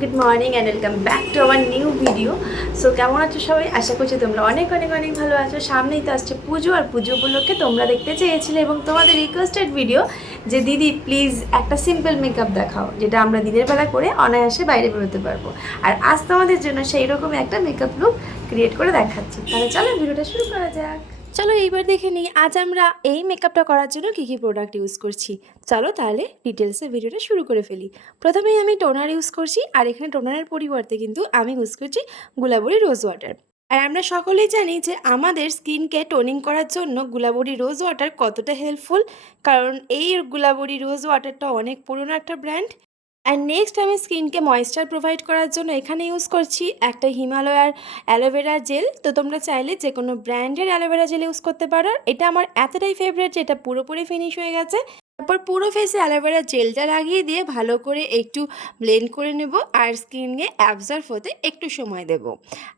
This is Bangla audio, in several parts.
Good morning and welcome back to our new video so কেমন আছো সবাই? আশা করছি তোমরা অনেক অনেক অনেক ভালো আছো। সামনেই তো আসছে পুজো, আর পুজো উপলক্ষে তোমরা দেখতে চেয়েছিলে এবং তোমাদের রিকোয়েস্টেড ভিডিও যে, দিদি প্লিজ একটা সিম্পল মেকআপ দেখাও, যেটা আমরা দিনের বেলা করে অনায়াসে বাইরে বেরোতে পারব। আর আজ তোমাদের জন্য সেই রকম একটা মেকআপ লুক ক্রিয়েট করে দেখাচ্ছি। তাহলে চলো, ভিডিওটা শুরু করা যাক। চলো এইবার দেখে নিই, আজ আমরা এই মেকআপটা করার জন্য কী কী প্রোডাক্ট ইউজ করছি। চলো তাহলে ডিটেলসে ভিডিওটা শুরু করে ফেলি। প্রথমেই আমি টোনার ইউজ করছি, আর এখানে টোনারের পরিবর্তে কিন্তু আমি ইউজ করছি গুলাবরি রোজ ওয়াটার আর আমরা সকলেই জানি যে আমাদের স্কিনকে টোনিং করার জন্য গুলাবরি রোজ ওয়াটার কতটা হেল্পফুল কারণ এই গুলাবরি রোজ ওয়াটারটা অনেক পুরনো একটা ব্র্যান্ড আর নেক্সট আমি স্কিনকে ময়েশ্চার প্রোভাইড করার জন্য এখানে ইউজ করছি একটা হিমালয়ার অ্যালোভেরা জেল তো তোমরা চাইলে যে কোনো ব্র্যান্ডের অ্যালোভেরা জেল ইউজ করতে পারো। এটা আমার এতটাই ফেভারিট যে এটা পুরোপুরি ফিনিশ হয়ে গেছে। তারপর পুরো ফেসে অ্যালোভেরা জেলটা লাগিয়ে দিয়ে ভালো করে একটু ব্লেন্ড করে নেব আর স্কিনে অ্যাবজর্ভ হতে একটু সময় দেব।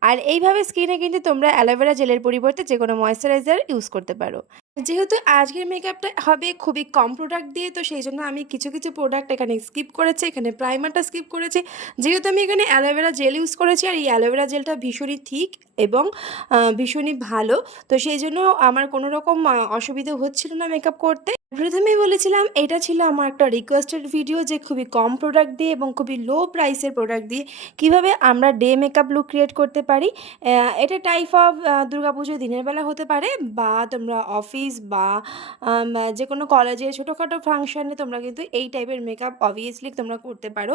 আর এইভাবে স্কিনে কিন্তু তোমরা অ্যালোভেরা জেলের পরিবর্তে যে কোনো ময়েশ্চারাইজার ইউজ করতে পারো। যেহেতু আজকের মেকআপটা হবে খুবই কম প্রোডাক্ট দিয়ে, তো সেই জন্য আমি কিছু কিছু প্রোডাক্ট এখানে স্কিপ করেছি, এখানে প্রাইমারটা স্কিপ করেছি। যেহেতু আমি এখানে অ্যালোভেরা জেল ইউজ করেছি, আর এই অ্যালোভেরা জেলটা ভীষণই ঠিক এবং ভীষণই ভালো। তো সেই জন্য আমার কোনো রকম অসুবিধা হচ্ছিল না মেকআপ করতে। প্রথমেই বলেছিলাম, এটা ছিল আমার একটা রিকোয়েস্টেড ভিডিও যে খুবই কম প্রোডাক্ট দিয়ে এবং খুবই লো প্রাইসের প্রোডাক্ট দিয়ে কীভাবে আমরা ডে মেকআপ লুক ক্রিয়েট করতে পারি। এটা টাইপ অফ দুর্গাপুজো দিনের বেলা হতে পারে বা তোমরা অফিস বা যে কোনো কলেজে ছোটোখাটো ফাংশানে তোমরা কিন্তু এই টাইপের মেকআপ অবভিয়াসলি তোমরা করতে পারো।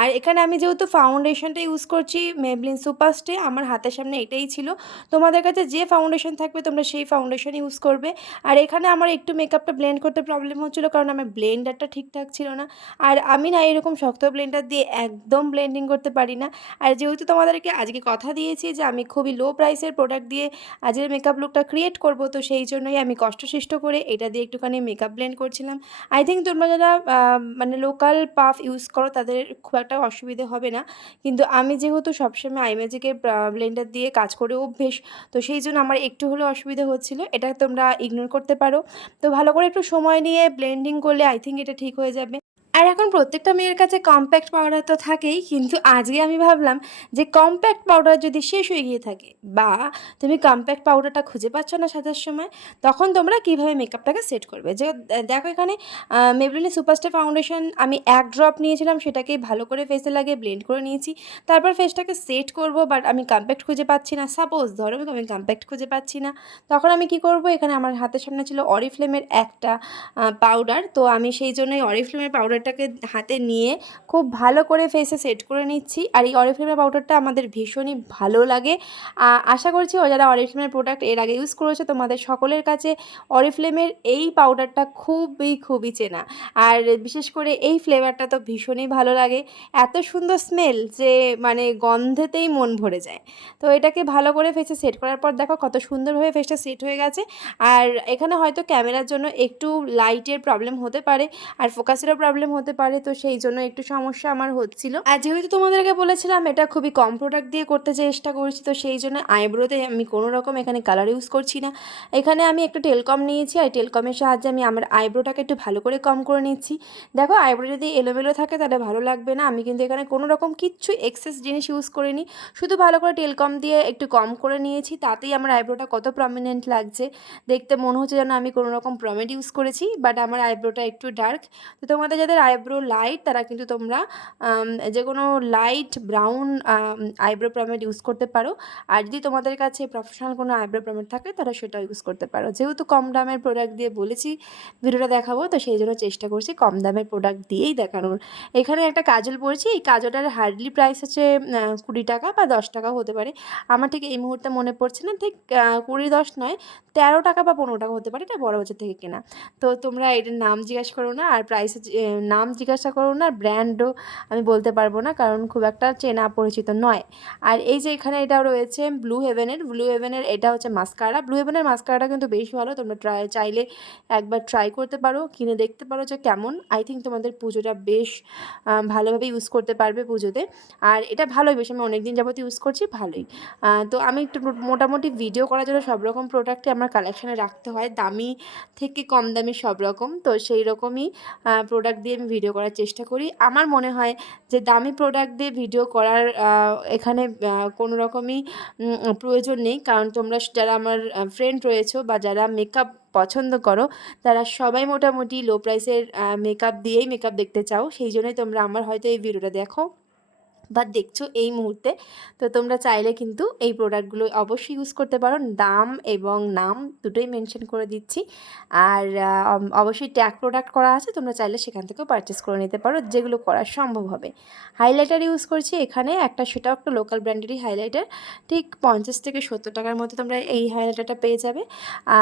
আর এখানে আমি যেহেতু ফাউন্ডেশনটা ইউজ করছি মেবলিন সুপারস্টে আমার হাতের সামনে এটাই ছিল। তোমাদের কাছে যে ফাউন্ডেশন থাকবে তোমরা সেই ফাউন্ডেশন ইউজ করবে। আর এখানে আমার একটু মেকআপটা ব্লেন্ড করতে প্রবলেম হচ্ছিল কারণ আমার ব্লেন্ডারটা ঠিকঠাক ছিল না। আর আমি না এরকম শক্ত ব্লেন্ডার দিয়ে একদম ব্লেন্ডিং করতে পারি না। আর যেহেতু তোমাদেরকে আজকে কথা দিয়েছি যে আমি খুবই লো প্রাইসের প্রোডাক্ট দিয়ে আজকের মেকআপ লুকটা ক্রিয়েট করব, তো সেই জন্যই আমি কষ্টসৃষ্ট করে এটা দিয়ে একটুখানি মেকআপ ব্লেন্ড করছিলাম। আই থিঙ্ক তোমরা যারা মানে লোকাল পাফ ইউজ করো, তাদের খুব একটা অসুবিধে হবে না। কিন্তু আমি যেহেতু সবসময় আই আইম্যাজিকের ব্লেন্ডার দিয়ে কাজ করে অভ্যেস, তো সেই জন্য আমার একটু হলেও অসুবিধা হচ্ছিল। এটা তোমরা ইগনোর করতে পারো। তো ভালো করে একটু সময় নিয়ে ব্লেন্ডিং করলে আই থিঙ্ক এটা ঠিক হয়ে যাবে। আর এখন প্রত্যেকটা মেয়ের কাছে কম্প্যাক্ট পাউডার তো থাকেই, কিন্তু আজকে আমি ভাবলাম যে কম্প্যাক্ট পাউডার যদি শেষ হয়ে গিয়ে থাকে, বা তুমি কম্প্যাক্ট পাউডারটা খুঁজে পাচ্ছ না সাজার সময়, তখন তোমরা কীভাবে মেকআপটাকে সেট করবে? যে দেখো এখানে মেবলিনের সুপারস্টার ফাউন্ডেশন আমি এক ড্রপ নিয়েছিলাম সেটাকে ভালো করে ফেসে লাগিয়ে ব্লেন্ড করে নিয়েছি। তারপর ফেসটাকে সেট করব বাট আমি কম্প্যাক্ট খুঁজে পাচ্ছি না। সাপোজ ধরো আমি কম্প্যাক্ট খুঁজে পাচ্ছি না। তখন আমি কি করব? এখানে আমার হাতের সামনে ছিল অরিফ্লেমের একটা পাউডার তো আমি সেই জন্যই অরিফ্লেমের পাউডারটাকে হাতে নিয়ে খুব ভালো করে ফেসে সেট করে নিচ্ছি। আর এই অরিফ্লেমের পাউডারটা আমাদের ভীষণই ভালো লাগে। আশা করছি ও যারা অরিফ্লেমের প্রোডাক্টের আগে ইউজ করেছে, তোমাদের সকলের কাছে অরিফ্লেমের এই পাউডারটা খুবই খুবই চেনা। আর বিশেষ করে এই ফ্লেভারটা তো ভীষণই ভালো লাগে। এত সুন্দর স্মেল যে মানে গন্ধেতেই মন ভরে যায়। তো এটাকে ভালো করে ফেসে সেট করার পর দেখো কত সুন্দরভাবে ফেসটা সেট হয়ে গেছে। আর এখানে হয়তো ক্যামেরার জন্য একটু লাইটের প্রবলেম হতে পারে। আর ফোকাসেরও প্রবলেম হতে পারে, তো সেই জন্য একটু সমস্যা আমার হচ্ছিল। আর যেহেতু তোমাদেরকে বলেছিলাম, এটা খুবই কম প্রোডাক্ট দিয়ে করতে চেষ্টা করছি, তো সেই জন্য আইব্রোতে আমি কোনো রকম এখানে কালার ইউজ করছি না। এখানে আমি একটা টেলকম নিয়েছি, আর টেলকমের সাহায্যে আমি আমার আইব্রোটাকে একটু ভালো করে কম করে নিচ্ছি। দেখো, আইব্রো যদি এলোমেলো থাকে, তাহলে ভালো লাগবে না। আমি কিন্তু এখানে কোনো রকম কিচ্ছু এক্সেস জিনিস ইউজ করিনি। শুধু ভালো করে টেলকম দিয়ে একটু কম করে নিয়েছি, তাতেই আমার আইব্রোটা কত প্রমিনেন্ট লাগছে। দেখতে মনে হচ্ছে যেন আমি কোনো রকম প্রমেড ইউজ করেছি বাট আমার আইব্রোটা একটু ডার্ক তো তোমাদের যাদের আইব্রো লাইট তারা কিন্তু তোমরা যে কোনো light brown eyebrow pomade use করতে পারো। আর যদি তোমাদের কাছে প্রফেশনাল কোনো আইব্রো প্রমেড থাকে, তারা সেটা ইউজ করতে পারো। যেহেতু কম দামের প্রোডাক্ট দিয়ে বলেছি ভিডিওটা দেখাবো, তো সেই জন্য চেষ্টা করছি কম দামের প্রোডাক্ট দিয়েই দেখানোর। এখানে একটা কাজল পরেছি, এই কাজলটার হার্ডলি প্রাইস হচ্ছে কুড়ি টাকা বা দশ টাকা হতে পারে। আমার ঠিক এই মুহূর্তে মনে পড়ছে না, ঠিক কুড়ি দশ নয়, তেরো টাকা বা পনেরো টাকা হতে পারে, এটা বড় বাজার থেকে কেনা। তো তোমরা এটার নাম জিজ্ঞাসা করো না, আর প্রাইস নাম জিজ্ঞাসা করো না, ব্র্যান্ডও আমি বলতে পারব না, কারণ খুব একটা চেনা পরিচিত নয়। আর এই যে এখানে এটা রয়েছে ব্লু হেভেনের ব্লু হেভেনের এটা হচ্ছে মাস্কারা ব্লু হেভেনের মাস্কারাটা কিন্তু বেশ ভালো, তোমরা ট্রাই চাইলে একবার ট্রাই করতে পারো, কিনে দেখতে পারো যে কেমন। আই থিঙ্ক তোমাদের পুজোটা বেশ ভালোভাবে ইউজ করতে পারবে পুজোতে। আর এটা ভালোই, বেশ আমি অনেক দিন যাবত ইউজ করছি, ভালোই। তো আমি একটু মোটামুটি ভিডিও করার জন্য সব রকম প্রোডাক্টই আমার কালেকশানে রাখতে হয়। দামি থেকে কম দামি সব রকম, তো সেই রকমই প্রোডাক্ট দিয়ে আমি ভিডিও করার চেষ্টা করি। আমার মনে হয় যে দামি প্রোডাক্ট দিয়ে ভিডিও করার এখানে কোনো রকমই প্রয়োজন নেই। কারণ তোমরা যারা আমার ফ্রেন্ড রয়েছো বা যারা মেকআপ পছন্দ করো, তারা সবাই মোটামুটি লো প্রাইসের মেকআপ দিয়েই মেকআপ দেখতে চাও। সেই জন্যই তোমরা আমার হয়তো এই ভিডিওটা দেখো। বা দেখছ এই মুহূর্তে, তো তোমরা চাইলে কিন্তু এই প্রোডাক্টগুলো অবশ্যই ইউজ করতে পারো। দাম এবং নাম দুটোই মেনশন করে দিচ্ছি। আর অবশ্যই ট্যাগ প্রোডাক্ট করা আছে, তোমরা চাইলে সেখান থেকেও পারচেস করে নিতে পারো, যেগুলো করা সম্ভব হবে। হাইলাইটার ইউজ করছি এখানে, একটা সেটাও একটা লোকাল ব্র্যান্ডেরই হাইলাইটার ঠিক পঞ্চাশ থেকে সত্তর টাকার মধ্যে তোমরা এই হাইলাইটারটা পেয়ে যাবে।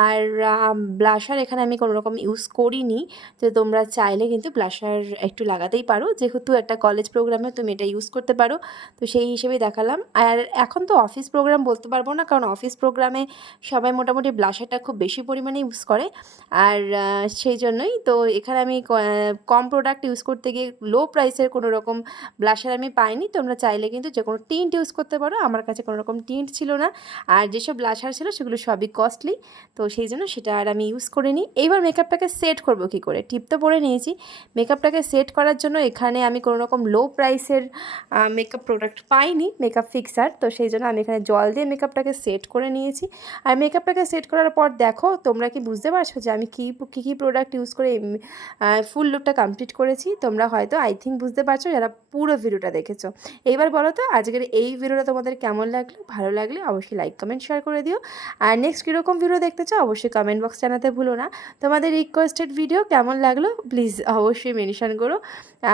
আর ব্লাশার এখানে আমি কোনো রকম ইউজ করিনি, তো তোমরা চাইলে কিন্তু ব্লাশার একটু লাগাতেই পারো। যেহেতু একটা কলেজ প্রোগ্রামে তুমি এটা ইউজ করতে পারো। তো সেই হিসেবেই দেখালাম। আর এখন তো অফিস প্রোগ্রাম বলতে পারব না, কারণ অফিস প্রোগ্রামে সবাই মোটামুটি ব্লাশারটা খুব বেশি পরিমাণে ইউজ করে। আর সেই জন্যই তো এখানে আমি কম প্রোডাক্ট ইউজ করতে গিয়ে লো প্রাইসের কোনো রকম ব্লাশার আমি পাইনি। তোমরা চাইলে কিন্তু যে কোনো টিন্ট ইউজ করতে পারো। আমার কাছে কোনো রকম টিন্ট ছিল না। আর যেসব ব্লাশার ছিল সেগুলো সবই কস্টলি তো সেই জন্য সেটা আর আমি ইউজ করিনি। এইবার মেকআপটাকে সেট করব কী করে? টিপ তো পরে নিয়েছি। মেকআপটাকে সেট করার জন্য এখানে আমি কোনো রকম লো প্রাইসের মেকআপ প্রোডাক্ট পাইনি মেকআপ ফিক্সার তো সেই জন্য আমি এখানে জল দিয়ে মেকআপটাকে সেট করে নিয়েছি। আর মেকআপটাকে সেট করার পর দেখো, তোমরা কি বুঝতে পারছ যে আমি কী কী কী প্রোডাক্ট ইউজ করে ফুল লুকটা কমপ্লিট করেছি? তোমরা হয়তো আই থিঙ্ক বুঝতে পারছ যারা পুরো ভিডিওটা দেখেছ। এইবার বলো তো, আজকের এই ভিডিওটা তোমাদের কেমন লাগল? ভালো লাগলে অবশ্যই লাইক কমেন্ট শেয়ার করে দিও। আর নেক্সট কীরকম ভিডিও দেখতে চাও, অবশ্যই কমেন্ট বক্স জানাতে ভুলো না। তোমাদের রিকোয়েস্টেড ভিডিও কেমন লাগল প্লিজ অবশ্যই মেনশন করো।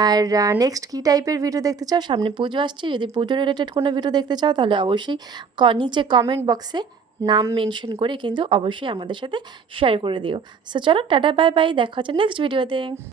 আর নেক্সট কী টাইপের ভিডিও দেখতে চাও, সামনে পুজো আসছে, যদি পুজো রিলেটেড কোনো ভিডিও দেখতে চাও, তাহলে অবশ্যই ক- নিচে কমেন্ট বক্সে নাম মেনশন করে কিন্তু অবশ্যই আমাদের সাথে শেয়ার করে দিও। সো চলো, টাটা বাই বাই দেখা হচ্ছে নেক্সট ভিডিওতে